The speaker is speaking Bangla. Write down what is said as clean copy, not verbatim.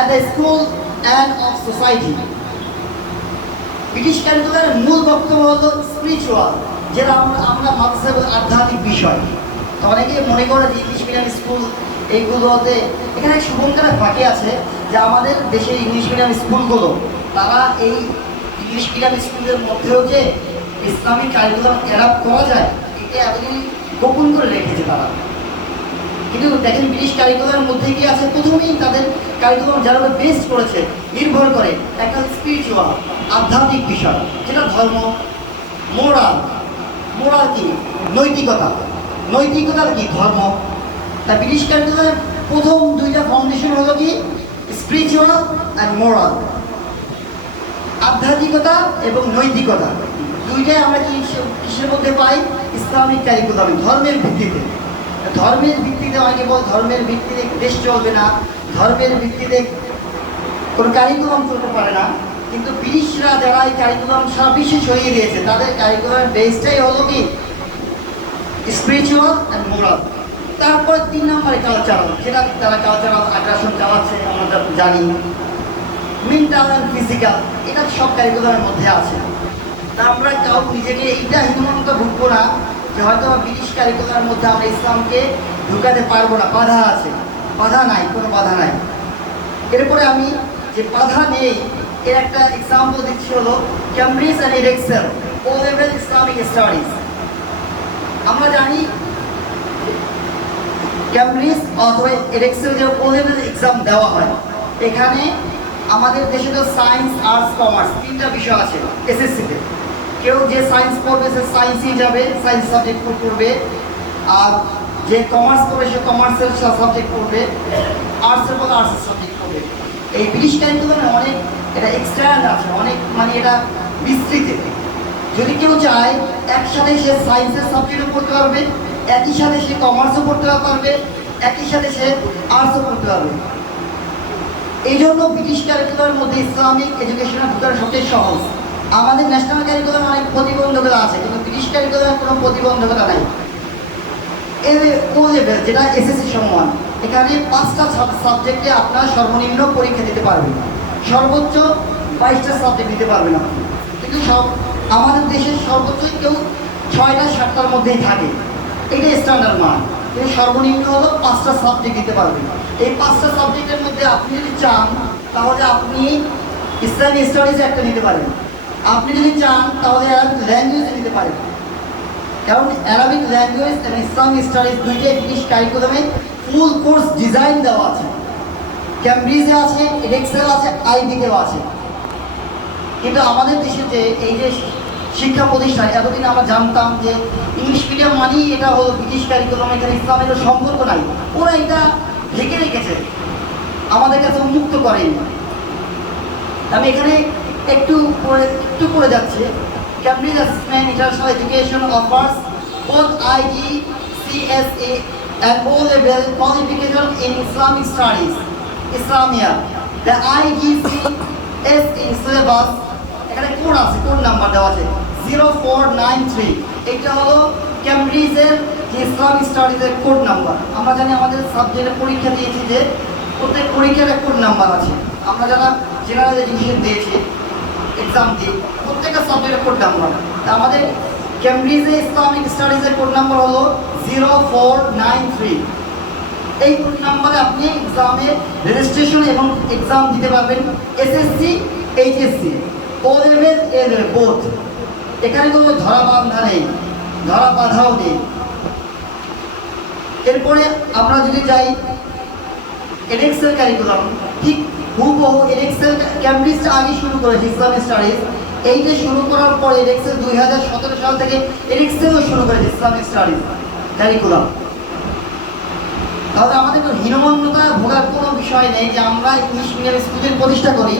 and the school and of society. British কারিকুলামের মূল বক্তব্য হলো স্পিরিচুয়াল, যেটা আমরা মাদ্রাসা এবং আধ্যাত্মিক বিষয়। তো অনেকেই মনে করে যে ইংলিশ মিডিয়াম স্কুল এইগুলোতে, এখানে শুভঙ্করের ফাঁকে আছে যে আমাদের দেশের ইংলিশ মিডিয়াম স্কুলগুলো তারা এই ইংলিশ মিডিয়াম স্কুলের মধ্যেও যে ইসলামিক কারিকুলাম অ্যাডাপ্ট করা যায় এটা এতদিন গোপন করে রেখেছে তারা। কিন্তু দেখেন ব্রিটিশ কারিকুলামের মধ্যে কি আছে, প্রথমেই তাদের কারিকুলাম যারা বেস্ট করেছে নির্ভর করে একটা স্পিরিচুয়াল আধ্যাত্মিক বিষয়, যেটা ধর্ম, মোরাল। মোরাল কি? নৈতিকতা। নৈতিকতার কি? ধর্ম। তা ব্রিটিশ কারিকুলামের প্রথম দুইটা ফাউন্ডেশন হলো কি? স্পিরিচুয়াল অ্যান্ড মোরাল, আধ্যাত্মিকতা এবং নৈতিকতা। দুইটাই আমরা কিসের মধ্যে পাই? ইসলামিক কারিকুলামে, ধর্মের ভিত্তিতে। ধর্মের ভিত্তিতে অনেকে বল ধর্মের ভিত্তিতে দেশ চলবে না, ধর্মের ভিত্তিতে কোনো কারিকুলাম চলতে পারে না। কিন্তু ব্রিটিশরা যারা এই কারিকুলাম সারা বিশ্বে ছড়িয়ে দিয়েছে, তাদের কারিকুলামের বেসটাই হলো কি? Spiritual and moral. তারপর 3 নম্বরে কালচারাল, যেটা তারা কালচারাল আগ্রাসন চালাচ্ছে আমরা জানি। মেন্টাল অ্যান্ড ফিজিক্যাল, এটা সব কারিকুলামের মধ্যে আছে। তা আমরা কাউ নিজেকে এইটা হীনমন্যতা ভুগবো না যে হয়তো ব্রিটিশ কারিকুলামের মধ্যে আমরা ইসলামকে ঢুকাতে পারবো না, বাধা আছে। বাধা নাই, কোনো বাধা নাই। এরপরে আমি যে বাধা নেই এর একটা এক্সাম্পল দিচ্ছি হলো Cambridge and Edexcel O level Islamic studies. আমরা জানি ক্যামব্রিজ অথবা এডেক্সেল যে ও লেভেল এক্সাম দেওয়া হয়, এখানে আমাদের দেশে তো সায়েন্স, আর্টস, কমার্স 3টা বিষয় আছে এসএসসিতে। কেউ যে সায়েন্স পড়বে সে সায়েন্সই যাবে, সায়েন্স সাবজেক্ট পড়বে। আর যে কমার্স পড়বে সে কমার্সের সাবজেক্ট পড়বে, আর্টসের পর আর্টসের সাবজেক্ট পড়বে। এই ব্রিটিশ কারিকুলামে অনেক এটা এক্সট্যান্ড আছে, অনেক মানে এটা বিস্তৃত। যদি কেউ চায় একসাথে সে সায়েন্সের সাবজেক্টও পড়তে পারবে, একই সাথে সে কমার্সও পড়তে পারবে, একই সাথে সে আর্টসও পড়তে পারবে। এই জন্য ব্রিটিশ কারিকুলামের মধ্যে ইসলামিক এডুকেশনের ঢোকার সবচেয়ে সহজ। আমাদের ন্যাশনাল কারিকুলামে অনেক প্রতিবন্ধকতা আছে, কিন্তু ব্রিটিশ কারিকুলামে কোনো প্রতিবন্ধকতা নাই। এর ও লেভেল যেটা এসএসসি সমান, এখানে 5টা সাবজেক্টে আপনার সর্বনিম্ন পরীক্ষা দিতে পারবেন, সর্বোচ্চ 22টা সাবজেক্ট দিতে পারবেন আপনি। কিন্তু আমাদের দেশের সর্বোচ্চ কেউ 6টা 7টার মধ্যেই থাকে, এটা স্ট্যান্ডার্ড মান। কিন্তু সর্বনিম্ন হলো 5টা সাবজেক্ট দিতে পারবেন। এই 5টা সাবজেক্টের মধ্যে আপনি যদি চান তাহলে আপনি ইসলামিক স্টাডিজে একটা নিতে পারেন, আপনি যদি চান তাহলে অ্যারাবিক ল্যাঙ্গুয়েজে নিতে পারেন। কারণ অ্যারাবিক ল্যাঙ্গুয়েজ এবং ইসলামিক স্টাডিজ দুইটাই ব্রিটিশ কারিকুলামে ফুল কোর্স ডিজাইন দেওয়া আছে। ক্যামব্রিজে আছে, এডেক্সেল আছে, আইবিতেও আছে। কিন্তু আমাদের দেশে যে এই যে শিক্ষা প্রতিষ্ঠান, এতদিন আমরা জানতাম যে ইংলিশ মিডিয়াম মানেই এটা হলো ব্রিটিশ কারিকুলাম, এখানে ইসলামের সম্পর্ক নাই। ওরা এটা ঢেকে রেখেছে, আমাদের কাছে উন্মুক্ত করেনি। আমি এখানে একটু পড়ে যাচ্ছে। Cambridge Assessment International Education offers both IGCSE and O-level qualification in Islamic studies, Islamia. The IGCSE syllabus এখানে কোড আছে, কোড নাম্বার দেওয়া আছে 0493। এটা হলো ক্যামব্রিজের যে ইসলামিক স্টাডিজের কোড নাম্বার। আমরা জানি আমাদের সাবজেক্টে পরীক্ষা দিয়েছি যে প্রত্যেক পরীক্ষার এক কোড নাম্বার আছে। আমরা যারা জেনারেল এডুকেশন দিয়েছি এক্সাম দিয়ে প্রত্যেকটা সাবজেক্টের কোড নাম্বার। আমাদের ক্যামব্রিজে ইসলামিক স্টাডিজের কোড নাম্বার হলো 0493। এই কোড নাম্বারে আপনি এক্সামে রেজিস্ট্রেশন এবং এক্সাম দিতে পারবেন, SSC, HSC, O level, A level both. এখানে কোনো ধরা বাঁধা নেই, ধরা বাঁধাও নেই। এরপরে আমরা যদি যাই এডেক্সেল কারিকুলাম, ঠিক হুবহু এডেক্সেল ক্যামব্রিজটা আগে শুরু করেছে ইসলামিক স্টাডিজ। এইটা শুরু করার পর এডেক্সেল 2017 সাল থেকে এডেক্সেলও শুরু করেছে ইসলামিক স্টাডিজ কারিকুলাম। তাহলে আমাদের হীনমন্যতা ভোগার কোনো বিষয় নেই যে আমরা ইংলিশ মিডিয়াম স্কুলের প্রতিষ্ঠা করি